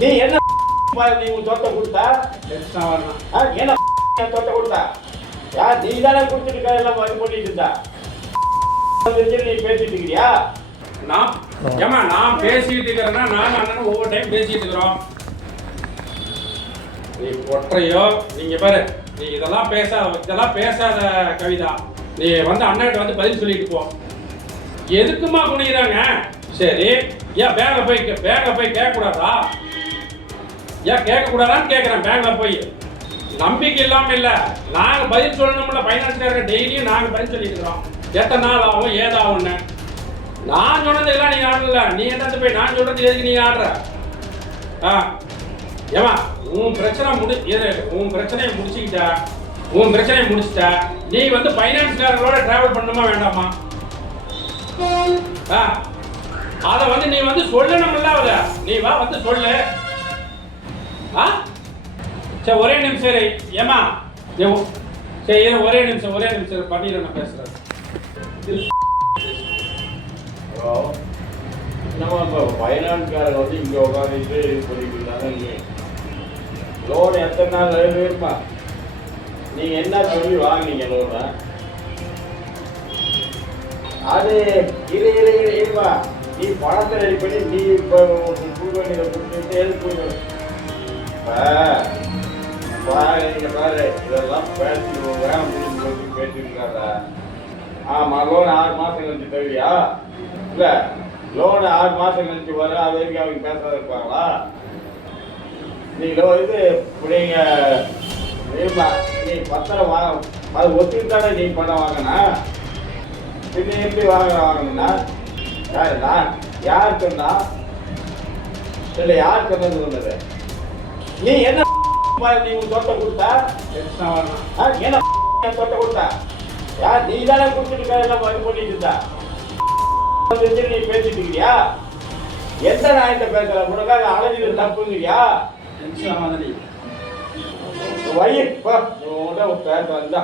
நீ என்ன நீ உன் சொத்தை கொடுத்தா என்ன சொத்தை கொடுத்தா யார் நீ தானே கொடுத்துட்டு எல்லாம் இது பண்ணிட்டு இருந்தா நீ பேசிட்டு இருக்கிறியா? நான் பேசிட்டு இருக்கிறேன்னா நான் அண்ணனும் ஒவ்வொரு டைம் பேசிட்டு இருக்கிறோம். நீ ஒற்றையோ நீங்க பாரு, நீ இதெல்லாம் பேசாத கவிதா. நீ வந்து அண்ணன்கிட்ட வந்து பதில் சொல்லிட்டு போ. எதுக்குமா குனிகிறாங்க? சரி, ஏன் பேங்க்ல போய் கேட்க கூடாதா? ஏன் கேட்க கூடாதான்னு கேட்கிறேன். பேங்க்ல போய் நம்பிக்கை இல்லாம இல்ல, நாங்க பதில் சொல்லணும்ல. பைனான்ஸ்காரங்க டெய்லியும் நாங்க பதில் சொல்லிட்டு இருக்கிறோம். எத்தனை நாள் ஆகும் ஏதாகும்னு. நான் சொன்னதுக்கெல்லாம் நீ ஆடல. நீ என்ன போய் நான் சொல்றது எதுக்கு நீ ஆடுற? ஏமா உன் பிரச்சனையை முடிச்சுக்கிட்ட நீ வந்து பைனான்ஸ்காரங்களோட டிராவல் பண்ணுமா வேண்டாமா? அத வந்து நீ வந்து சொல்லணும்ல. அவத நீ வா வந்து சொல்லு. சரி ஒரே நிமிஷம் ஏமா சரி ஒரே நிமிஷம் பண்ணிடுறேன். நான் பேசுறேன். நம்ம பைனான்ஸ்காரங்க வந்து இங்கே உட்காந்துட்டு இது பண்ணிட்டு இருந்தாங்க. லோன் எத்தனை நாள் இருப்பா? நீங்க என்ன சொல்லி வாங்கினீங்க லோனை? அது இருப்பா. நீ பணத்தை ரெடி பண்ணி நீ இப்போ கொடுக்க கொடுத்துட்டு எதுக்கு நீங்க பாரு இதெல்லாம் பேசிடுவோங்க முடிஞ்சு பேசிருக்காரா? ஆமா, லோன் 6 மாசம் கழிச்சு தருவியா? இல்ல லோன் 6 மாசம் கழிச்சு வரும். அது வரைக்கும் அவங்க பேசாத இருப்பாங்களா? நீங்க இது நீங்க நீ பத்திரம் வாங்க, அது ஒத்துட்டு தானே நீ பணம் வாங்கினா. பின்ன எப்படி வாங்கணும்னா யார் சொன்னா? இல்ல யார் சொன்னது? நீ என்ன நீ உன் சொத்தை கொடுத்தா? என்ன சொத்தை கொடுத்தா? யார் நீ தானே கொடுத்துட்டு எல்லாம் இது பண்ணிட்டு இருந்தா? நீ பேசிட்டு இருக்கிறியா? எந்த நாயிட்ட பேசுற? உனக்காக அழகு தப்புங்கிறியா? வயிறு பேச வந்தா